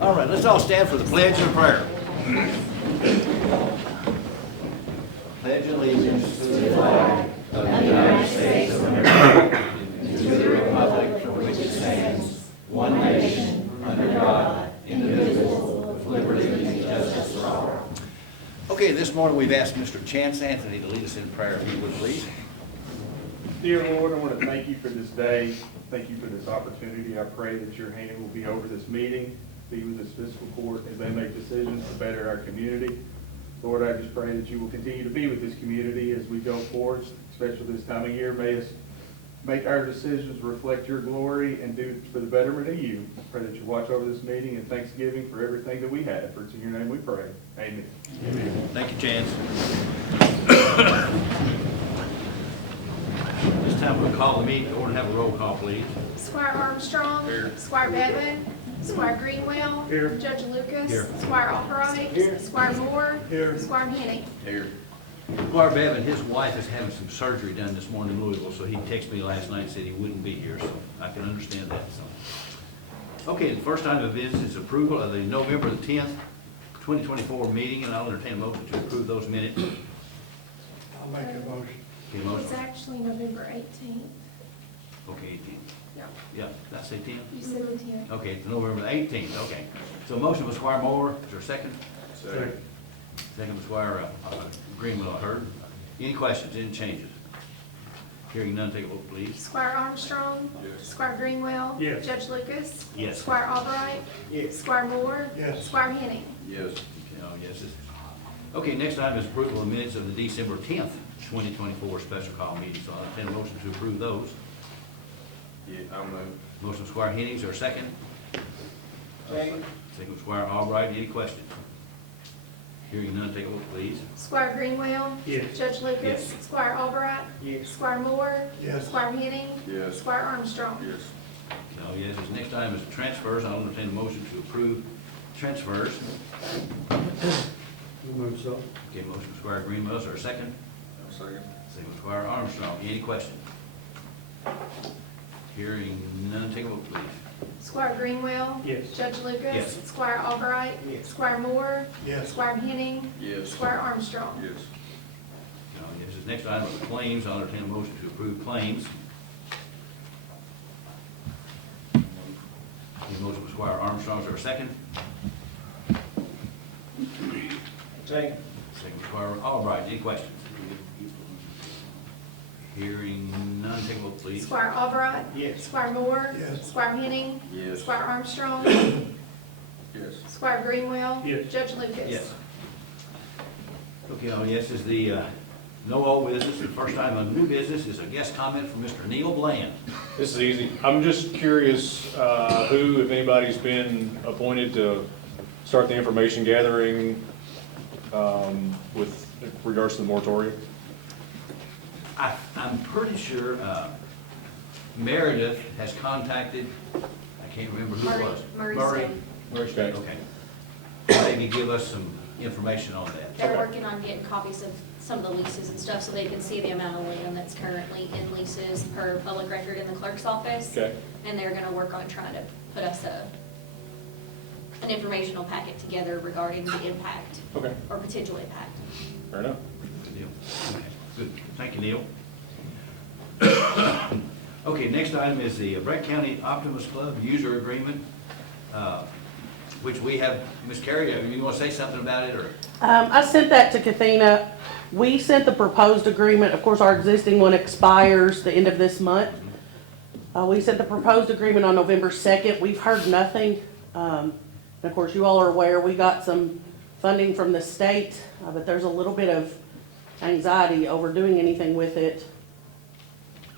All right, let's all stand for the pledge and prayer. Pledge allegiance to the flag of the United States of America and to the republic for which it stands, one nation, under God, indivisible, with liberty and justice for all. Okay, this morning we've asked Mr. Chance Anthony to lead us in prayer, if he would please. Dear Lord, I want to thank you for this day. Thank you for this opportunity. I pray that your hand will be over this meeting, be with this fiscal court as they make decisions to better our community. Lord, I just pray that you will continue to be with this community as we go forward, especially this time of year. May us make our decisions reflect your glory and do for the betterment of you. I pray that you watch over this meeting and thanksgiving for everything that we have. For it's in your name we pray. Amen. Amen. Thank you, Chance. This time we'll call the meeting to order and have a roll call, please. Squire Armstrong. Here. Squire Bevan. Squire Greenwell. Here. Judge Lucas. Here. Squire Albright. Here. Squire Moore. Here. Squire Henning. Here. Squire Bevan, his wife is having some surgery done this morning in Louisville, so he texted me last night and said he wouldn't be here, so I can understand that. So, okay, the first item of business is approval of the November the 10th, 2024 meeting, and I'll entertain a motion to approve those minutes. I'll make a motion. Okay, It motion. was actually November 18th. Okay, 18th. Yeah. Yeah, did I say 10? You said the 10th. Okay, it's November the 18th, okay. So motion was Squire Moore, is there a second? Second. Second was Squire Greenwell, I heard. Any questions, any changes? Hearing none, take a vote, please. Squire Armstrong. Yes. Squire Greenwell. Yes. Judge Lucas. Yes. Squire Albright. Yes. Squire Moore. Yes. Squire Henning. Yes. Oh, yes. Okay, next item is approval of minutes of the December 10th, 2024 special call meeting. So I'll entertain a motion to approve those. Yeah, I'll move. Motion Squire Henning, is there a second? Second. Second Squire Albright, any questions? Hearing none, take a vote, please. Squire Greenwell. Yes. Judge Lucas. Yes. Squire Albright. Yes. Squire Moore. Yes. Squire Henning. Yes. Squire Armstrong. Yes. Oh, yes, this next item is transfers. I'll entertain a motion to approve transfers. Move so. Okay, motion Squire Greenwell, is there a second? Second. Second Squire Armstrong, any questions? Hearing none, take a vote, please. Squire Greenwell. Yes. Judge Lucas. Yes. Squire Albright. Yes. Squire Moore. Yes. Squire Henning. Yes. Squire Armstrong. Yes. Oh, yes, this next item is claims. I'll entertain a motion to approve claims. Okay, motion by Squire Armstrong, is there a second? Second. Second Squire Albright, any questions? Hearing none, take a vote, please. Squire Albright. Yes. Squire Moore. Yes. Squire Henning. Yes. Squire Armstrong. Yes. Squire Greenwell. Yes. Judge Lucas. Yes. Okay, oh, yes, is the no old business. The first item on new business is a guest comment from Mr. Neil Bland. This is easy. I'm just curious who, if anybody's been appointed to start the information gathering with regards to the moratorium. I'm pretty sure Meredith has contacted, I can't remember who it was. Murray State. Murray State, okay. Maybe give us some information on that. They're working on getting copies of some of the leases and stuff so they can see the amount of land that's currently in leases per public record in the clerk's office. Okay. And they're gonna work on trying to put us an informational packet together regarding the impact Okay. or potential impact. Fair enough. Good deal. Okay, good. Thank you, Neil. Okay, next item is the Breck County Optimus Club user agreement, which we have, Ms. Carey, you want to say something about it, or? I sent that to Kathina. We sent the proposed agreement. Of course, our existing one expires the end of this month. We sent the proposed agreement on November 2nd. We've heard nothing. And of course, you all are aware, we got some funding from the state, but there's a little bit of anxiety over doing anything with it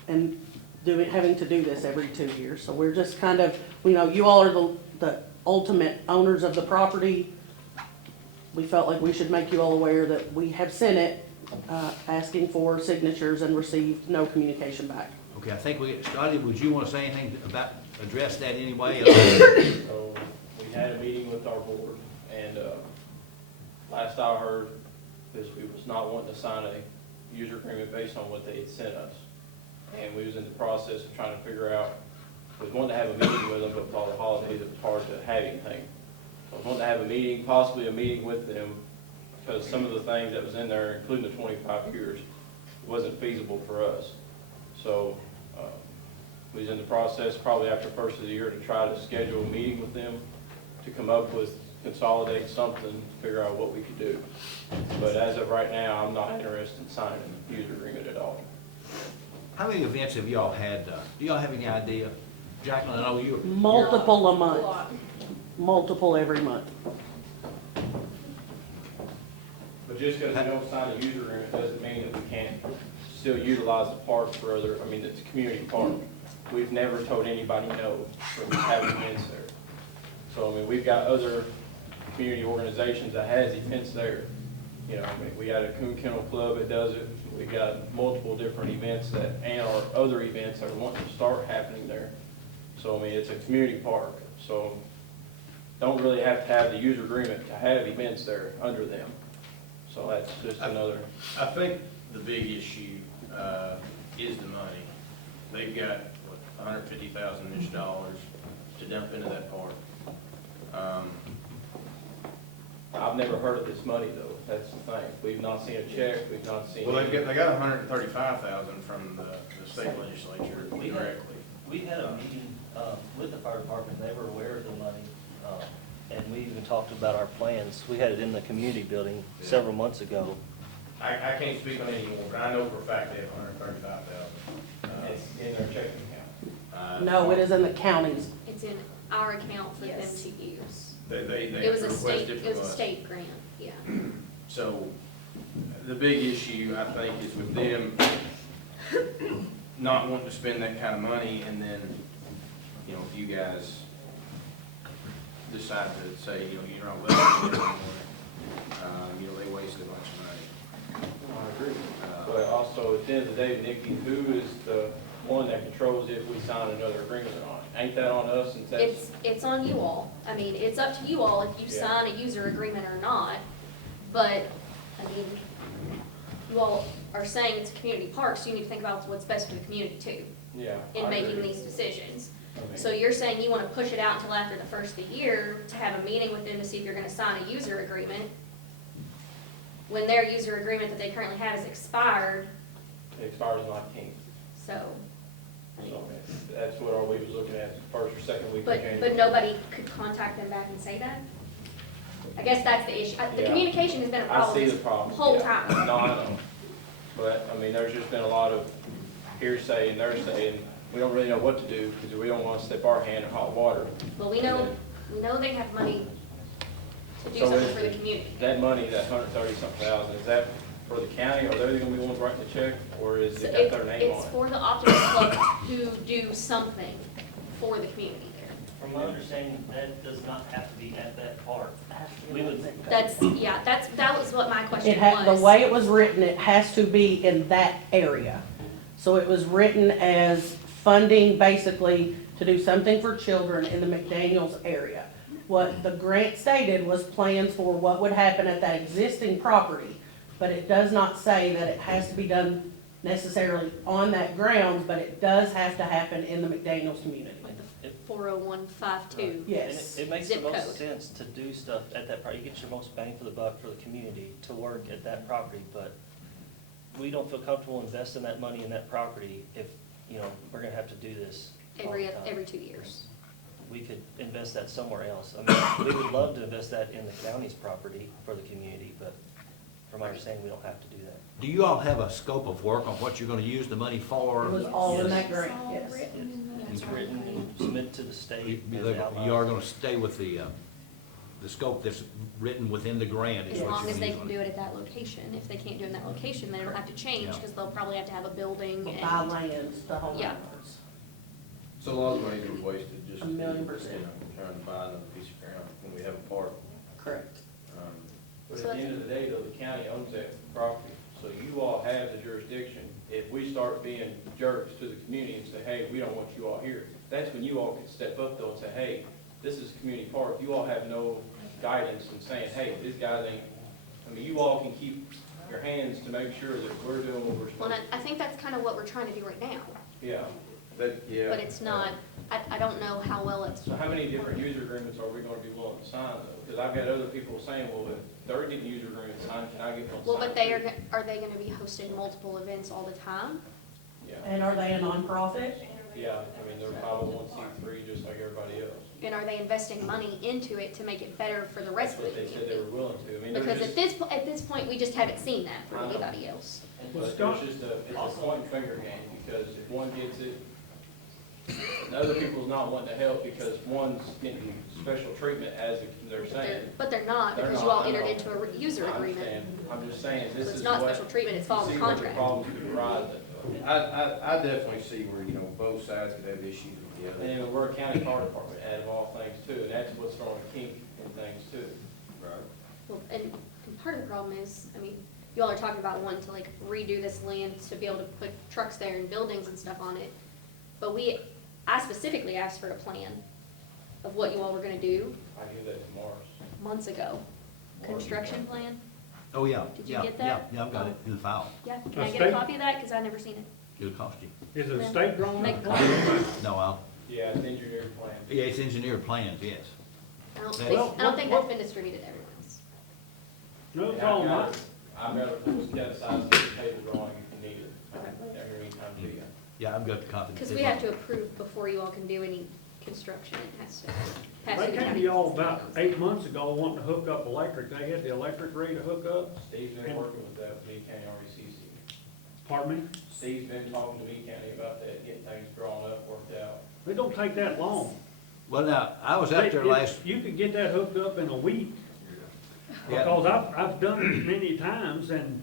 and having to do this every 2 years. So we're just kind of, you all are the ultimate owners of the property. We felt like we should make you all aware that we have sent it, asking for signatures and received no communication back. Okay, I think Scotty, would you want to say anything about, address that anyway? So we had a meeting with our board, and last I heard, Fiscal was not wanting to sign a user agreement based on what they had sent us. And we was in the process of trying to figure out, we wanted to have a meeting with them, but with all the holidays, it was hard to have anything. I was wanting to have a meeting, possibly a meeting with them, because some of the things that was in there, including the 25 years, wasn't feasible for us. So, we was in the process probably after the first of the year to try to schedule a meeting with them to come up with, consolidate something, figure out what we could do. But as of right now, I'm not interested in signing a user agreement at all. How many events have y'all had? Do y'all have any idea? Jacqueline, I know you. Multiple a A month, lot. multiple every month. But just because we don't sign a user agreement doesn't mean that we can't still utilize the park for other, I mean, it's a community park. We've never told anybody no when we have events there. So, I mean, we've got other community organizations that has events there. You know, I mean, we got a Coon Kennel Club that does it. We got multiple different events that, and our other events that are wanting to start happening there. So, I mean, it's a community park, so don't really have to have the user agreement to have events there under them. So that's just another. I think the big issue is the money. They've got, what, $150,000-ish to dump into that park. I've never heard of this money though, that's the thing. We've not seen a check, we've not seen. Well, they got $135,000 from the state legislature directly. We had a meeting with the fire department, they were aware of the money, and we even talked about our plans. We had it in the community building several months ago. I can't speak on it anymore, but I know for a fact they have $135,000. It's in their checking account. No, it is in the counties. It's in our account for them Yes. to use. They It was a state, requested it was from a us. state grant, yeah. So, the big issue, I think, is with them not wanting to spend that kind of money, and then, you know, if you guys decide to say, you know, you're not letting them anymore, you know, they wasted a bunch of money. I agree. But also, at the end of the day, Nikki, who is the one that controls if we sign another agreement or not? Ain't that on us since that's? It's on you all. I mean, it's up to you all if you Yeah. sign a user agreement or not. But, I mean, you all are saying it's a community park, so you need to think about what's best for the community too, Yeah. in I making agree. these decisions. I mean, So you're saying you wanna push it out until after the first of the year to have a meeting with them to see if you're gonna sign a user agreement, when their user agreement that they currently have is expired, It expires in 19th. so. I mean, So that's what we was looking at, first or second week of But January. nobody could contact them back and say that? I guess that's the issue. The Yeah. communication has been a I problem see this the problem. whole Yeah. time. No, I know. But, I mean, there's just been a lot of hearsay and they're saying, we don't really know what to do because we don't want to step our hand in hot water. But we know they have money to do So something is for the community. That money, that 130-something thousand, is that for the county? Are they gonna be the ones writing the check or is So it got their name on it's it? for the Optimus Club to do something for the community there. From my understanding, that does not have to be at that park. We would, That was what my question It had, the was. way it was written, it has to be in that area. So it was written as funding basically to do something for children in the McDaniels area. What the grant stated was plans for what would happen at that existing property, but it does not say that it has to be done necessarily on that grounds, but it does have to happen in the McDaniels community. Like the 40152. Yes. and it makes the Zip most code. sense to do stuff at that property. You get your most bang for the buck for the community to work at that property, but we don't feel comfortable investing that money in that property if, you know, we're gonna have to do this all the time. Every 2 years. We could invest that somewhere else. I mean, we would love to invest that in the county's property for the community, but from my understanding, we don't have to do that. Do you all have a scope of work on what you're gonna use the money for? It was all in that It's grant, all yes. written in the- It's written, submitted to the state. as outlined. You are gonna stay with the scope that's written within the grant is As what long you're as they using. can do it at that location. If they can't do it in that location, then it'll have to change, Yeah. because they'll probably have to have a building Buy and, lands, the whole Yeah. nine yards. So a lot of money was wasted just, 1,000,000%. you know, trying to buy another piece of ground when we have a park. Correct. But at the end of the day, though, the county owns that property, so you all have the jurisdiction. If we start being jerks to the community and say, hey, we don't want you all here, that's when you all can step up though and say, hey, this is a community park. You all have no guidance in saying, hey, these guys ain't, I mean, you all can keep your hands to make sure that we're doing what we're well, supposed and I think that's kind of what we're trying to do right now, to. Yeah. But, yeah. but it's not, I don't know how well it's, So how many different user agreements are we gonna be willing to sign though? Because I've got other people saying, well, if they're getting user agreements signed, can I get one signed? well, but they too? are they gonna be hosting multiple events all the time? Yeah, And are they a nonprofit? yeah, I mean, they're 501c3 just like everybody else. And are they investing money into it to make it better for the rest of the They said they community? were willing to. I mean, they're Because just, at this point, we just haven't seen that for I know. anybody else. but there's just it's a point and finger game, because if one gets it, the other people's not wanting to help because one's getting special treatment as they're saying. But they're not, They're because you not, all I entered know. into a user I agreement. understand. I'm just saying, So this it's is not what, special treatment, it's following see the what the contract. problems could arise. I definitely see where, you know, both sides could have issues with the other. And we're a county fire department out of all things too, and that's what's throwing a kink in things too. Right. Well, and part of the problem is, I mean, you all are talking about wanting to like redo this land to be able to put trucks there and buildings and stuff on it. But I specifically asked for a plan of what you all were gonna do I give that to Mars. months ago. Construction plan? Oh, yeah. Did you yeah, get that? Yeah, I've got it in the file. Yeah, can I A get a state- copy of that? Cause I've never seen it. It'll cost you. Is it a state drawn Make up a plan? copy. No, Yeah, it's engineered plan. yeah, it's engineered plans, yes. I don't Well, think, I don't think that's been distributed to everyone else. No, it's And all mine. I've got a size table drawing if you need it. Every time to you. Yeah, I've got the copy. Cause we have to approve before you all can do any construction. It has to pass They through the came to county. y'all about 8 months ago wanting to hook up electric. They had the electric ready to hook up. Steve's been working with that with Lee County RECC. Pardon me? Steve's been talking to Lee County about that, getting things drawn up, worked out. It don't take that long. Well, now, I was out there last, You could get that hooked up in a week. Yeah. Because I've done it many times and,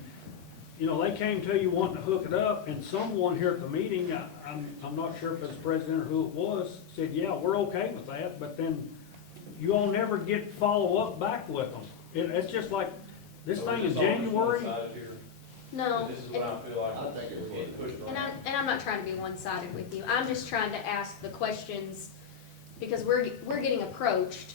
you know, they came to you wanting to hook it up and someone here at the meeting, I'm not sure if it's the president or who it was, said, yeah, we're okay with that, but then you all never get follow-up back with them. It's just like, this So thing it's in all just January, one-sided here. No. This is what I feel like. I think it's getting pushed And around. I'm not trying to be one-sided with you, I'm just trying to ask the questions, because we're getting approached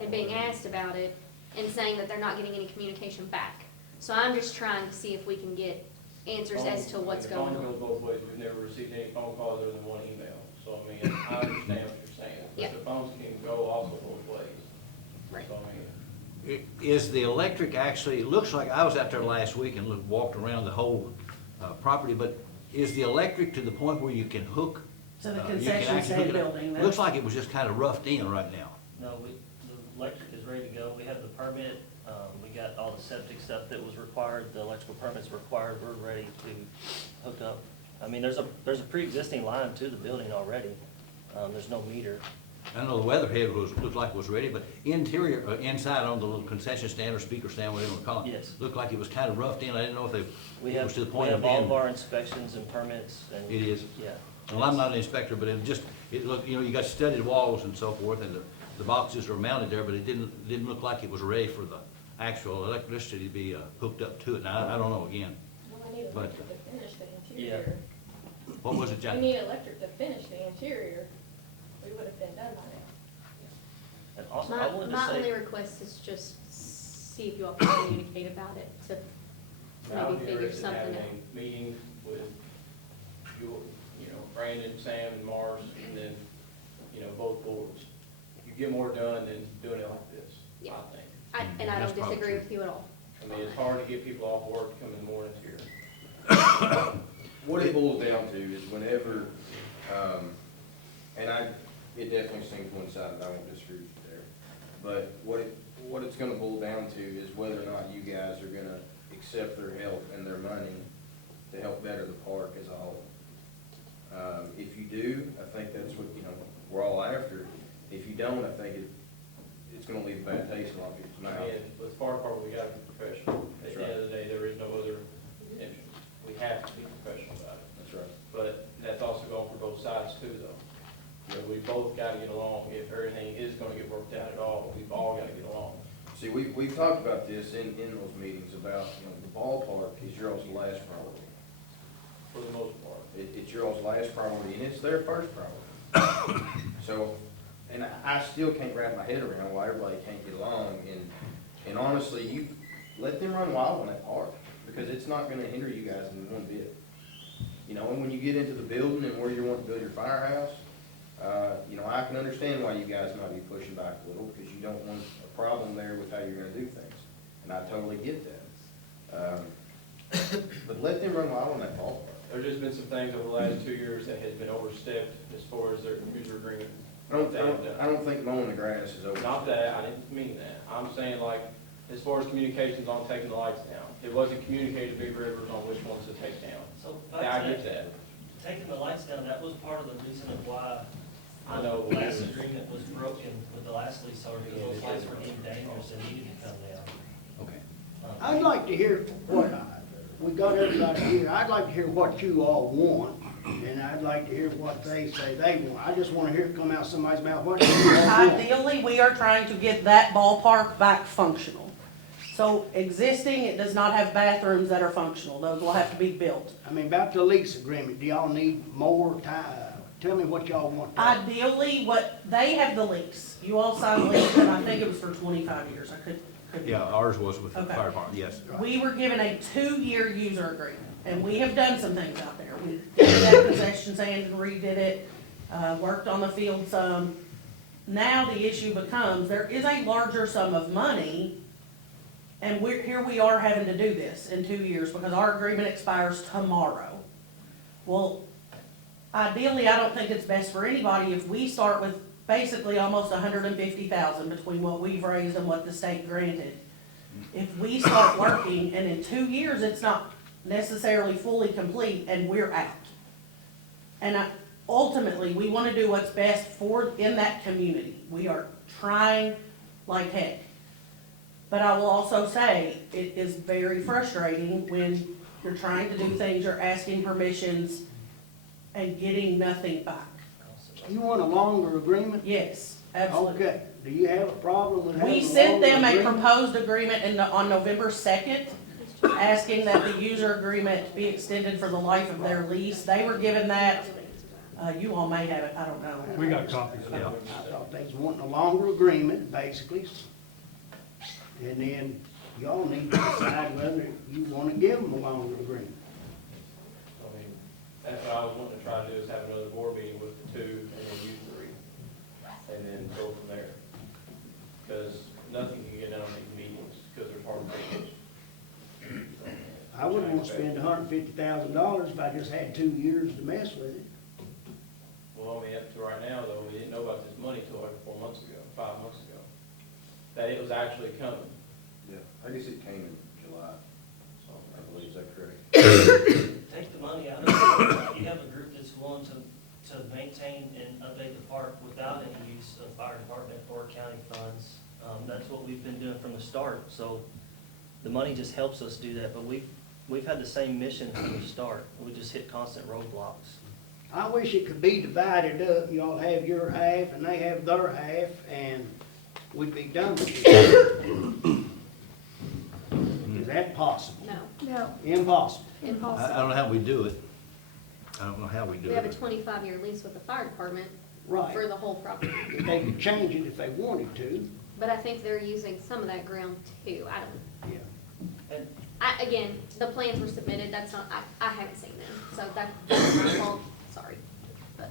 and being asked about it, and saying that they're not getting any communication back. So I'm just trying to see if we can get answers as to what's going The phone on. goes both ways, we've never received any phone calls other than one email, so I mean, I understand what you're saying. Yeah. But the phones can go also both ways. Right. So I mean, is the electric actually, it looks like, I was out there last week and walked around the whole property, but is the electric to the point where you can hook? To the you can concession actually hook stand it up? building. Looks like it was just kind of roughed in right now. No, the electric is ready to go. We have the permit. We got all the septic stuff that was required, the electrical permits required. We're ready to hook up. I mean, there's a pre-existing line to the building already. There's no meter. I know the weatherhead looked like it was ready, but interior, inside on the little concession stand or speaker stand, whatever you call it. Yes. Looked like it was kind of roughed in. I didn't know if it We was to the have point of all being. of our inspections and permits and. It is. Yeah. Well, I'm not an inspector, but it looked, you know, you got studded walls and so forth, and the boxes are mounted there, but it didn't look like it was ready for the actual electricity to be hooked up to it. Now, I don't know again. Well, I need But- electric to finish the interior. What was it, We Jack? need electric to finish the interior. We would have been done by now. And also, I wanted to My only say, request is just see if you all can communicate about it to I would maybe be figure interested in something having out. a meeting with you know, Brandon, Sam, and Mars, and then, you know, both boards. You get more done than doing it like this, Yeah. I think. And I That's don't probably disagree true. with you at all. I mean, it's hard to get people off work to come in the mornings here. What it boils down to is whenever, and it definitely seems one-sided, I won't disagree with you there. But what it's gonna boil down to is whether or not you guys are gonna accept their help and their money to help better the park as a whole. If you do, I think that's what, you know, we're all after. If you don't, I think it's gonna leave a bad taste in a lot of people's mouths. And with the fire department, we gotta be professional. At That's the end of the day, there is no other option. We have to be professional about it. That's right. But that's also going for both sides too, though. You know, we both gotta get along. If everything is gonna get worked out at all, we've all gotta get along. See, we've talked about this in those meetings about, you know, the ballpark is your all's last priority. For the most part. It's your all's last priority, and it's their first priority. So, and I still can't wrap my head around why everybody can't get along, and honestly, you let them run wild on that park, because it's not gonna hinder you guys in one bit. You know, and when you get into the building and where you want to build your firehouse, You know, I can understand why you guys might be pushing back a little, because you don't want a problem there with how you're gonna do things, and I totally get that. But let them run wild on that ballpark. There's just been some things over the last 2 years that has been overstepped as far as their user agreement. I don't think mowing the grass is over. Not that, I didn't mean that. I'm saying like, as far as communications on taking the lights down, it wasn't communicated to Big Rivers on which ones to take down. So Yeah, I get that. taking the lights down, that was part of the reason of why I know. the last agreement was broken with the last leaseholder, because those lights were deemed dangerous and needed to come down. Okay. I'd like to hear what, we got everybody here, I'd like to hear what you all want, and I'd like to hear what they say they want. I just wanna hear it come out somebody's mouth, what do you all want? Ideally, we are trying to get that ballpark back functional. So existing, it does not have bathrooms that are functional. Those will have to be built. I mean, about the lease agreement, do y'all need more time? Tell me what y'all want. Ideally, what, they have the lease. You all signed the lease, and I think it was for 25 years. I could be Yeah, ours was with the Okay. fire department, yes. We were given a 2-year user agreement, and we have done some things out there. We did that concession stand and redid it, worked on the field some. Now the issue becomes, there is a larger sum of money, and here we are having to do this in 2 years because our agreement expires tomorrow. Well, ideally, I don't think it's best for anybody if we start with basically almost 150,000 between what we've raised and what the state granted. If we start working and in 2 years, it's not necessarily fully complete and we're out. And ultimately, we want to do what's best in that community. We are trying like heck. But I will also say, it is very frustrating when you're trying to do things, you're asking permissions and getting nothing back. You want a longer agreement? Yes, absolutely. Okay, do you have a problem with having a We longer sent them a agreement? proposed agreement on November 2nd, asking that the user agreement be extended for the life of their lease. They were given that, you all may have it, I don't know. We got copies of Yeah. it. I thought they was wanting a longer agreement, basically. And then y'all need to decide whether you wanna give them a longer agreement. I mean, that's what I was wanting to try to do, is have another board meeting with the 2 and then you 3, and then go from there. Because nothing can get done in these meetings, because there's hard meetings. I wouldn't want to spend $150,000 if I just had 2 years to mess with it. Well, I mean, up to right now, though, we didn't know about this money till like 4 months ago, 5 months ago, that it was actually coming. Yeah, I guess it came in July, So, I believe, is that correct? Take the money out of it. You have a group that's willing to maintain and update the park without any use of fire department or county funds. That's what we've been doing from the start, so the money just helps us do that, but we've had the same mission from the start. We just hit constant roadblocks. I wish it could be divided up. Y'all have your half and they have their half, and we'd be done with it. Is that possible? No, No, Impossible. I impossible. don't know how we do it. I don't know how we do we have a it. 25-year lease with the fire department Right. for the whole property. They could change it if they wanted to. But I think they're using some of that ground too. I don't, Yeah. And again, the plans were submitted, that's not, I haven't seen them, so that's my fault, sorry. But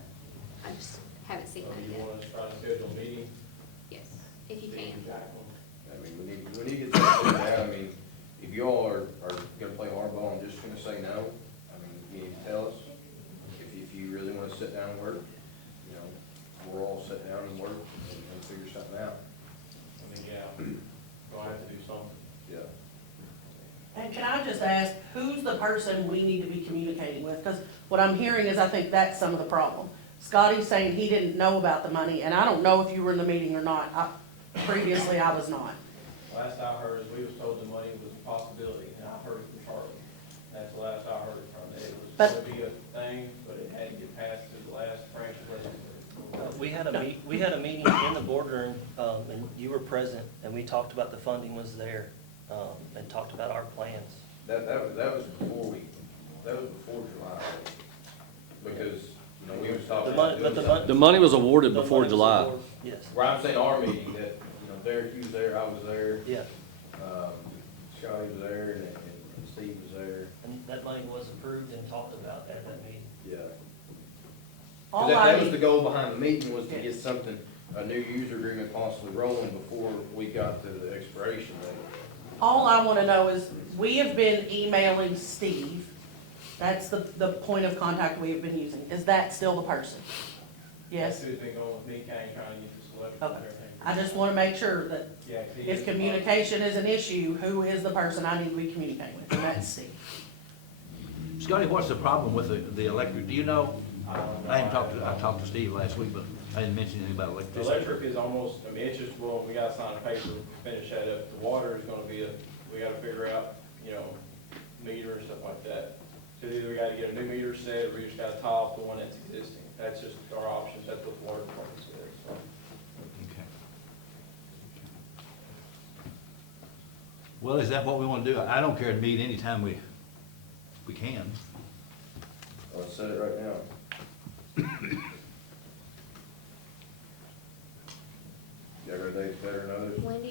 I just haven't seen So that you yet. want us to try to schedule a meeting? Yes, if you can. I mean, we need to get that figured out. I mean, if y'all are gonna play hardball and just gonna say no, I mean, you need to tell us. If you really wanna sit down and work, you know, we'll all sit down and work and figure something out. I mean, yeah, gonna have to do something. Yeah. And can I just ask, who's the person we need to be communicating with? Because what I'm hearing is I think that's some of the problem. Scotty's saying he didn't know about the money, and I don't know if you were in the meeting or not. Previously, I was not. Last I heard is we was told the money was a possibility, and I heard it from Charlie. That's the last I heard it from, that it was But- gonna be a thing, but it had to get passed to the last branch of legislature. we had a meeting in the boardroom, and you were present, and we talked about the funding was there, and talked about our plans. That was before July, because, you know, we was talking. The money- about but the doing mon- something. The money was awarded The before money was July. awarded, Yes, Where I'm saying our meeting, that, you know, Derek, you was there, I was there, yeah, Scotty was there, and Steve was there, and that money was approved and talked about at that meeting. yeah. All that was I, the goal behind the meeting, was to get something, a new user agreement possibly rolling before we got to the expiration date. all I wanna know is, we have been emailing Steve. That's the point of contact we have been using. Is that still the person? Yes? That's who's been going with me, Kane, trying to get this electric and Okay. everything. I just wanna make sure that Yeah, 'cause he if is- communication is an issue, who is the person I need to be communicating with? And that's Steve. Scotty, what's the problem with the electric? Do you know? I don't know. I talked to Steve last week, but I didn't mention anything about The electricity. electric is almost, I mean, it's just, well, we gotta sign a paper, finish that up. The water is gonna be we gotta figure out, meter and stuff like that. So either we gotta get a new meter set, or we just gotta tie off the one that's existing. That's just our options, that's what the water department says, so. Okay. Well, is that what we want to do? I don't care to meet anytime we can. Let's set it right now. Every day's better than others. When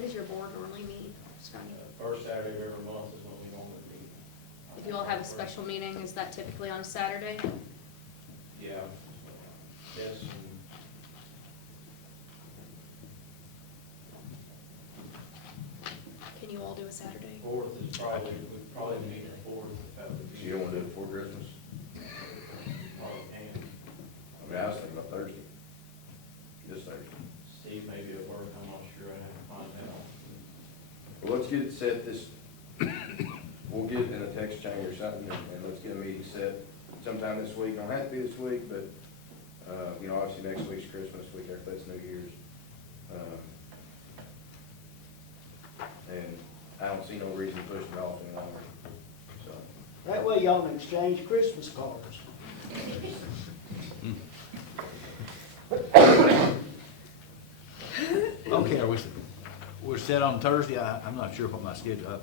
does your board normally meet, Scotty? First Saturday of every month is when we normally meet. If you all have a special meeting, is that typically on a Saturday? Yeah. Yes, and Can you all do a Saturday? fourth is we meet the fourth, if that would be. You don't wanna do it before Christmas? Probably can. I mean, I was thinking about Thursday. This Thursday. Steve may be at work, I'm not sure, I'd have to find out. Well, let's get it set we'll get it in a text chain or something, and let's get a meeting set sometime this week. It don't have to be this week, but, obviously next week's Christmas, week after that's New Year's. And I don't see no reason to push it off any longer, so. That way y'all can exchange Christmas cards. Okay, we're set on Thursday. I'm not sure what my schedule,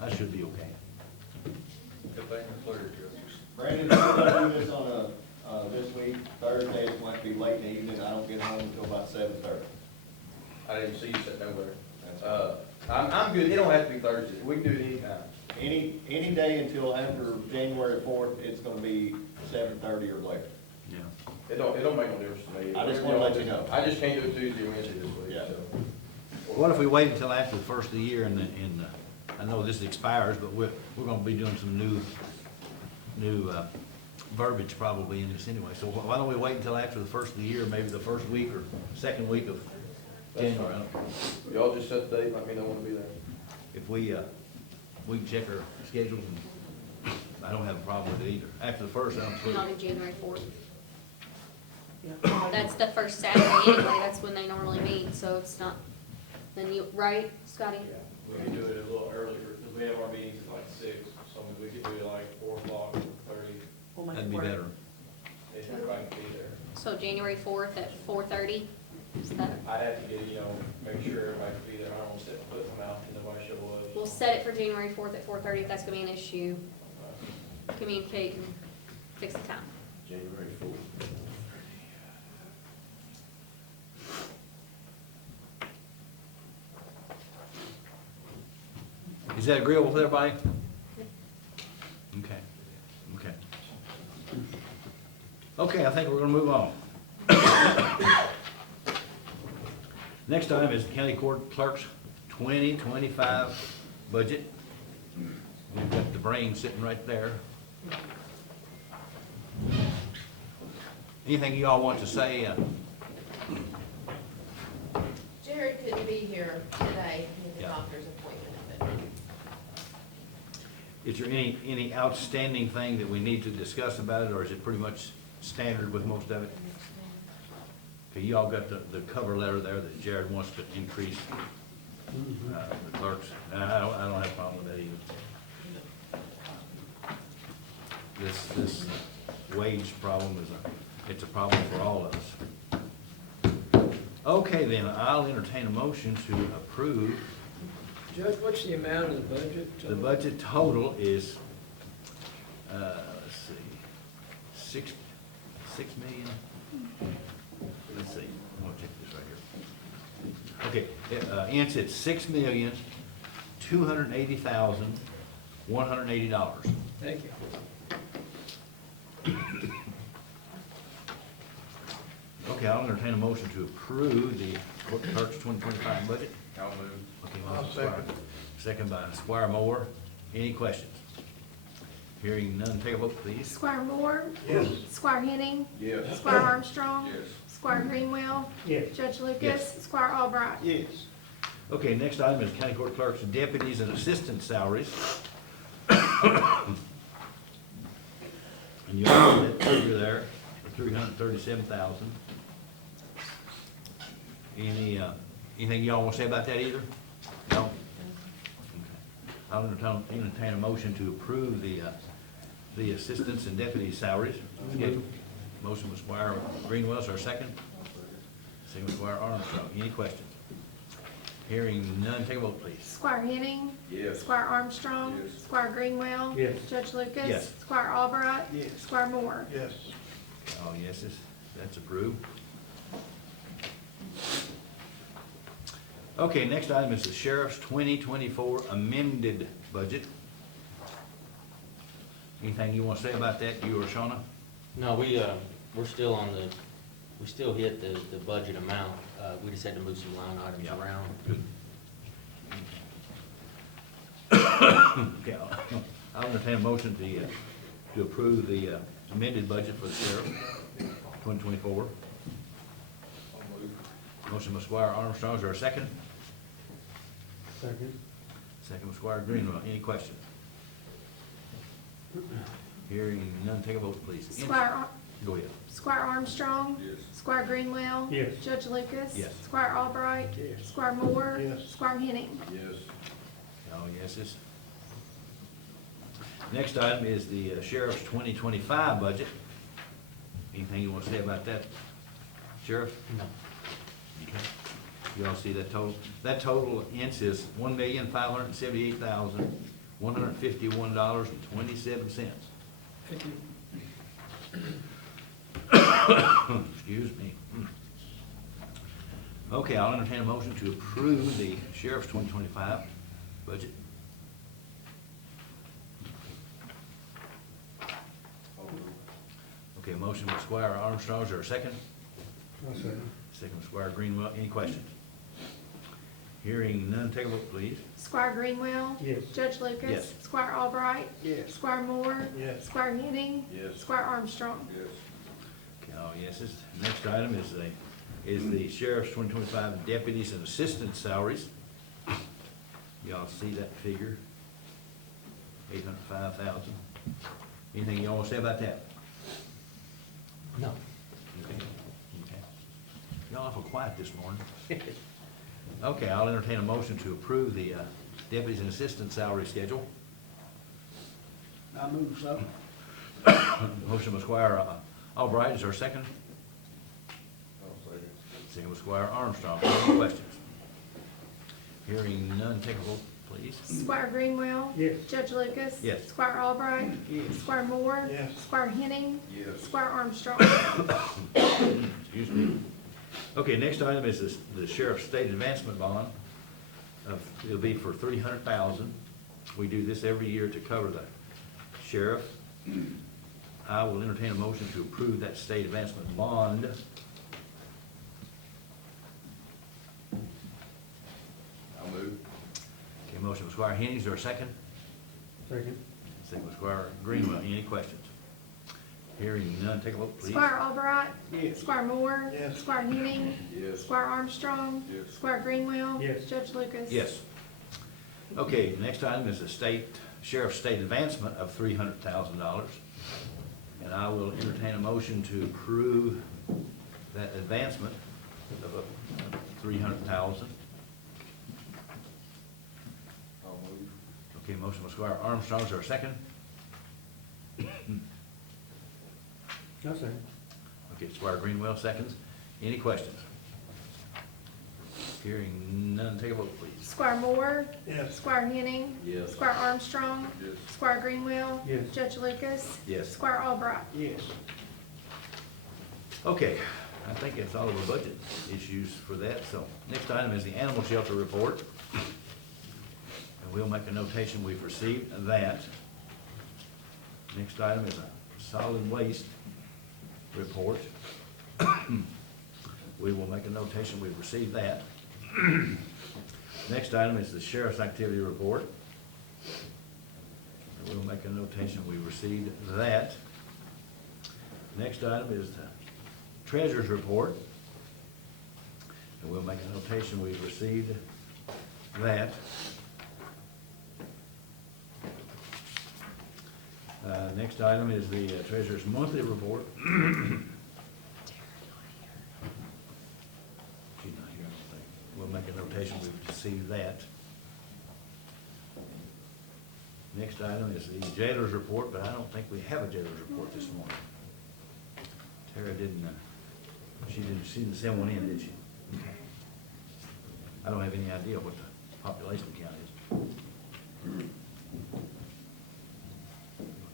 I should be okay. Good thing the clerk Brandon, if we're gonna do this on this week, Thursday, it's going to be late in the evening, I don't get home until about 7:30. I didn't see you sit nowhere. I'm good, it don't have to be Thursday, we can do it anytime. Any day until after January 4th, it's gonna be 7:30 or later. Yeah. It don't make no difference to me. I just wanna let you know. I just can't do it Tuesday or Wednesday this week, Yeah. so. What if we wait until after the first of the year and I know this expires, but we're gonna be doing some new verbiage probably in this anyway. So why don't we wait until after the first of the year, maybe the first week or second week of That's January? fine. Y'all just set the date, let me know when to be there. If we can check our schedules, and I don't have a problem with it either. After the first, I'm And clear. I'll do January 4th. Yeah. That's the first Saturday anyway, that's when they normally meet, so it's not, then you, right, Scotty? Yeah, we could do it a little earlier, because we have our meetings at like 6, so we could do it like 4 o'clock, 4:30, We'll make it That'd be work. better. if everybody can be there. So January 4th at 4:30, is that, I'd have to get, make sure everybody can be there, I don't want to set foot in the mouth and nobody show up. we'll set it for January 4th at 4:30, if that's gonna be an issue, communicate and fix the time. January 4th. Is that agreeable with everybody? Okay, okay. Okay, I think we're gonna move on. Next item is County Court Clerk's 2025 budget. We've got the brain sitting right there. Anything you all want to say? Jared couldn't be here today, he has a Yeah. doctor's appointment, but Is there any outstanding thing that we need to discuss about it, or is it pretty much standard with most of it? Okay, you all got the cover letter there that Jared wants to increase the clerks, and I don't have a problem with that either. This wage problem it's a problem for all of us. Okay, then, I'll entertain a motion to approve. Judge, what's the amount of the budget? The budget total is, let's see, 6 million. Let's see, I'm gonna check this right here. Okay, ends at $6,280,180. Thank you. Okay, I'll entertain a motion to approve the clerk's 2025 budget. I'll move. Okay, motion Squire. Second by Squire Moore. Any questions? Hearing none, take a vote, please. Squire Moore. Yes. Squire Henning. Yes. Squire Armstrong. Yes. Squire Greenwell. Yes. Judge Lucas. Yes. Squire Albright. Yes. Okay, next item is county court clerks, deputies, and assistant salaries. And you all see that figure there, $337,000. Anything y'all want to say about that either? No? Okay. I'll entertain a motion to approve the assistants and deputies' salaries. Schedule. Motion by Squire Greenwell, is our second? Second by Squire Armstrong. Any questions? Hearing none, take a vote, please. Squire Henning. Yes. Squire Armstrong. Yes. Squire Greenwell. Yes. Judge Lucas. Yes. Squire Albright. Yes. Squire Moore. Yes. All yeses, that's approved. Okay, next item is the sheriff's 2024 amended budget. Anything you want to say about that, you or Shawna? No, we're still on we still hit the budget amount. We just had to move some line items Yeah. around. Good. Okay, I'll entertain a motion to approve the amended budget for the sheriff, 2024. Motion by Squire Armstrong, is there a second? Second. Second by Squire Greenwell, any questions? Hearing none, take a vote, please. Go ahead. Squire Armstrong. Yes. Squire Greenwell. Yes. Judge Lucas. Yes. Squire Albright. Yes. Squire Moore. Yes. Squire Henning. Yes. All yeses. Next item is the sheriff's 2025 budget. Anything you want to say about that, Sheriff? No. Okay. You all see that total? That total is $1,578,151.27. Excuse me. Okay, I'll entertain a motion to approve the sheriff's 2025 budget. Okay, motion by Squire Armstrong, is there a second? Second by Squire Greenwell, any questions? Hearing none, take a vote, please. Squire Greenwell. Yes. Judge Lucas. Yes. Squire Albright. Yes. Squire Moore. Yes. Squire Henning. Yes. Squire Armstrong. Yes. Okay, all yeses. Next item is the sheriff's 2025 deputies and assistant salaries. Y'all see that figure? $805,000. Anything y'all want to say about that? No. Okay. Y'all awful quiet this morning. Okay, I'll entertain a motion to approve the deputies and assistant salary schedule. I move so. Motion by Squire Albright, is there a second? I'll second. Second by Squire Armstrong. Any questions? Hearing none, take a vote, please. Squire Greenwell. Yes. Judge Lucas. Yes. Squire Albright. Yes. Squire Moore. Yes. Squire Henning. Yes. Squire Armstrong. Excuse me. Okay, next item is the sheriff's state advancement bond. It'll be for $300,000. We do this every year to cover the sheriff. I will entertain a motion to approve that state advancement bond. I'll move. Okay, motion by Squire Henning, is there a second? Second. Second by Squire Greenwell, any questions? Hearing none, take a vote, please. Squire Albright. Yes. Squire Moore. Yes. Squire Henning. Yes. Squire Armstrong. Yes. Squire Greenwell. Yes. Judge Lucas. Yes. Okay, next item is the sheriff's state advancement of $300,000. And I will entertain a motion to approve that advancement of $300,000. I'll move. Okay, motion by Squire Armstrong, is there a second? No, second. Okay, Squire Greenwell seconds. Any questions? Hearing none, take a vote, please. Squire Moore. Yes. Squire Henning. Yes. Squire Armstrong. Yes. Squire Greenwell. Yes. Judge Lucas. Yes. Squire Albright. Yes. Okay, I think that's all of the budget issues for that. So next item is the animal shelter report. And we'll make a notation, we've received that. Next item is a solid waste report. We will make a notation, we've received that. Next item is the sheriff's activity report. We'll make a notation, we received that. Next item is the treasurer's report. And we'll make a notation, we've received that. Next item is the treasurer's monthly report. She's not here, I don't think. We'll make a notation, we've received that. Next item is the jailer's report, but I don't think we have a jailer's report this morning. Tara didn't, she didn't send one in, did she? I don't have any idea what the population count is.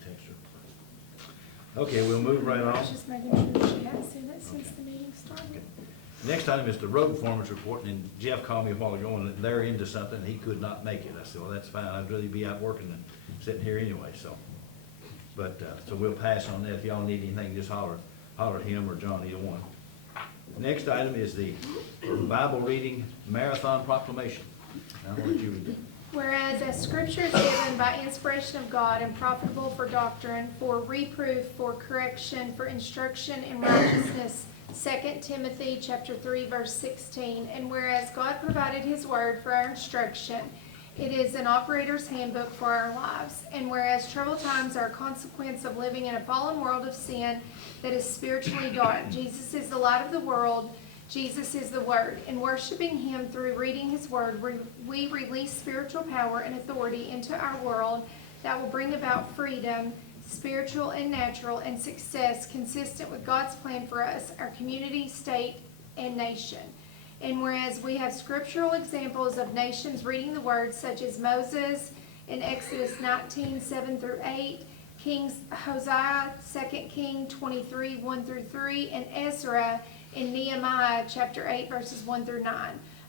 Text her. Okay, we'll move right I was on. just making sure she hadn't seen it since the meeting started. Next item is the road foreman's report, and Jeff called me a while ago, and they're into something, and he could not make it. I said, well, that's fine, I'd rather be out working than sitting here anyway, so. But, so we'll pass on that. If y'all need anything, just holler at him or John, either one. Next item is the Bible reading marathon proclamation. I'll let you read that. Whereas as scripture is given by inspiration of God and profitable for doctrine, for reproof, for correction, for instruction in righteousness, 2 Timothy chapter 3, verse 16. And whereas God provided his word for our instruction, it is an operator's handbook for our lives. And whereas troubled times are a consequence of living in a fallen world of sin that is spiritually dark, Jesus is the light of the world. Jesus is the Word. In worshiping him through reading his word, we release spiritual power and authority into our world that will bring about freedom, spiritual and natural, and success consistent with God's plan for us, our community, state, and nation. And whereas we have scriptural examples of nations reading the word, such as Moses in Exodus 19, 7 through 8, Kings Hosea, 2 Kings 23, 1 through 3, and Ezra in Nehemiah chapter 8, verses 1 through 9,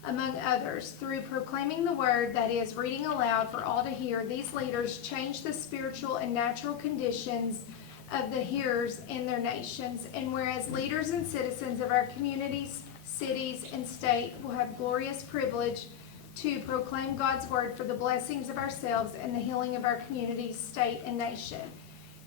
among others. Through proclaiming the word, that is, reading aloud for all to hear, these leaders change the spiritual and natural conditions of the hearers in their nations. And whereas leaders and citizens of our communities, cities, and state will have glorious privilege to proclaim God's word for the blessings of ourselves and the healing of our communities, state, and nation.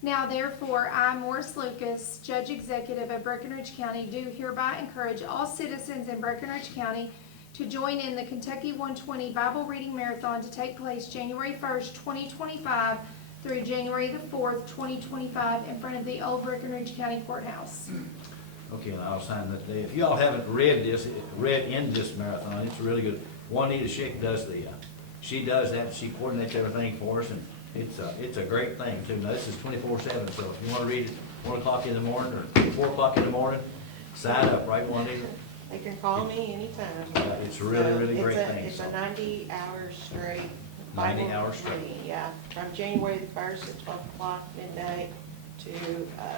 Now therefore, I, Morris Lucas, Judge Executive of Breckinridge County, do hereby encourage all citizens in Breckinridge County to join in the Kentucky 120 Bible Reading Marathon to take place January 1st, 2025 through January the 4th, 2025 in front of the old Breckinridge County Courthouse. Okay, and I'll sign that day. If y'all haven't read in this marathon, it's really good. Juanita Schick does she does that, she coordinates everything for us, and it's a great thing too. Now, this is 24/7, so if you want to read it 1 o'clock in the morning or 4 o'clock in the morning, sign up, right, Juanita? They can call me anytime. It's a really great thing. It's a 90 hours straight. 90 Bible hours straight. reading, yeah, from January the 1st at 12 o'clock midday to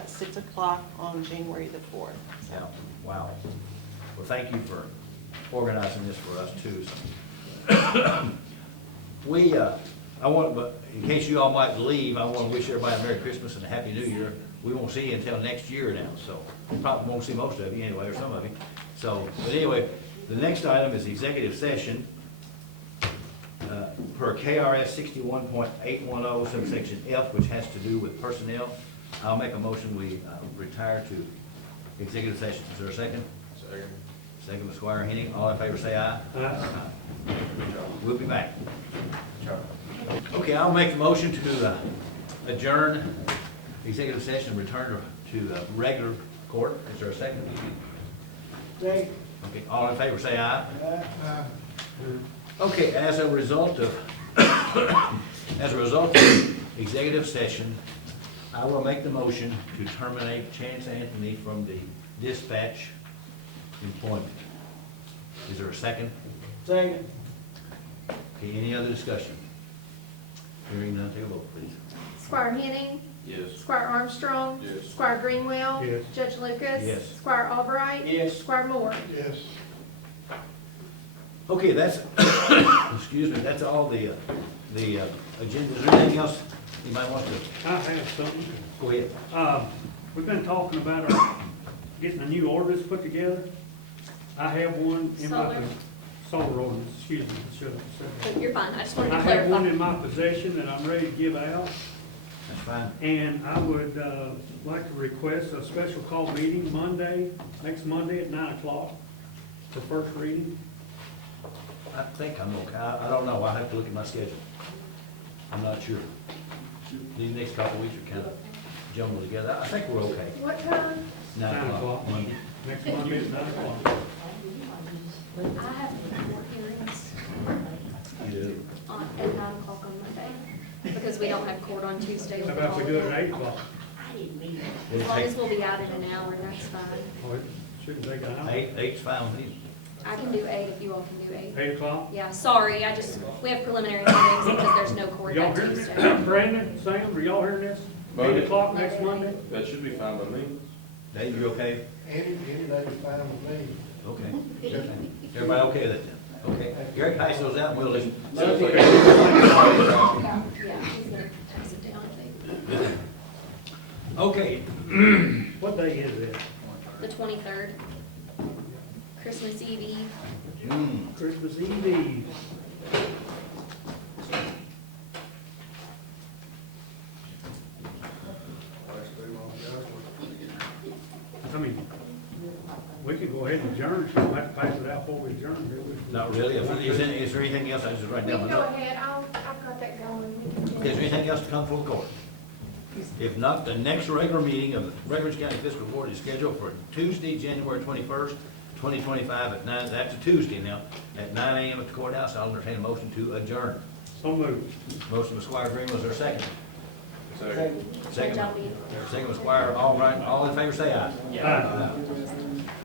6 o'clock on January the 4th. Yeah, wow. Well, thank you for organizing this for us too. But in case you all might leave, I want to wish everybody a Merry Christmas and a Happy New Year. We won't see you until next year now, so we probably won't see most of you anyway, or some of you. So, but anyway, the next item is executive session. Per KRS 61.810, subsection F, which has to do with personnel. I'll make a motion, we retire to executive session. Is there a second? Second. Second, Ms. Squire Henning. All in favor, say aye. Aye. We'll be back. Okay, I'll make the motion to adjourn executive session and return to regular court. Is there a second? Say, Okay, all in favor, say aye. Okay, as a result of executive session, I will make the motion to terminate Chance Anthony from the dispatch employment. Is there a second? second. Okay, any other discussion? Hearing none, take a vote, please. Squire Henning. Yes. Squire Armstrong. Yes. Squire Greenwell. Yes. Judge Lucas. Yes. Squire Albright. Yes. Squire Moore. Yes. Okay, that's, excuse me, that's all the agenda. Is there anything else you might want to, I have something. go ahead. We've been talking about getting a new ordinance put together. I have one in my, Solar? solar ordinance, excuse me, should have said that. You're fine, I just wanted I to have one clarify. in my possession that I'm ready to give out, That's fine. and I would like to request a special call meeting Monday, next Monday at 9 o'clock, for first reading. I think I'm okay. I don't know. I have to look at my schedule. I'm not sure. These next couple of weeks are kind of jumbled together. I think we're okay. What time? 9 o'clock Monday. Next Monday at 9 o'clock. I have court hearings You do. at 9 o'clock on Monday, because we don't have court on Tuesday. How about if we do it at 8 o'clock? As long as we'll be out in an hour, that's fine. Oh, it shouldn't take an hour. Eight's fine with me. I can do 8 if you all can do 8. 8 o'clock? Yeah, sorry, we have preliminary hearings because there's no court Y'all that hearing Tuesday. this? Brandon, Sam, are y'all hearing this? 8 Monday. o'clock next Monday? That should be fine by me. Dave, you okay? Any day's fine with me. Okay. Everybody okay with that then? Okay. Gary, pass those out and we'll listen. Sounds like Yeah, he's gonna pass it down, I think. Okay. What day is it? The 23rd. Christmas Eve. Christmas Eve. I mean, we can go ahead and adjourn, so we'll have to pass it out before we adjourn, do we? Not really. Is there anything else? I just write We down can my go notes. ahead, I've got that going. We can Is there anything else to come full court? If not, the next regular meeting of the Breckinridge County Fiscal Court is scheduled for Tuesday, January 21st, 2025 at 9, that's a Tuesday now, at 9 a.m. at the courthouse. I'll entertain a motion to adjourn. So moved. Motion by Squire Green, was there a second? Second. Second, Good job, Ian. second by Squire, all right, all in favor say aye. Aye.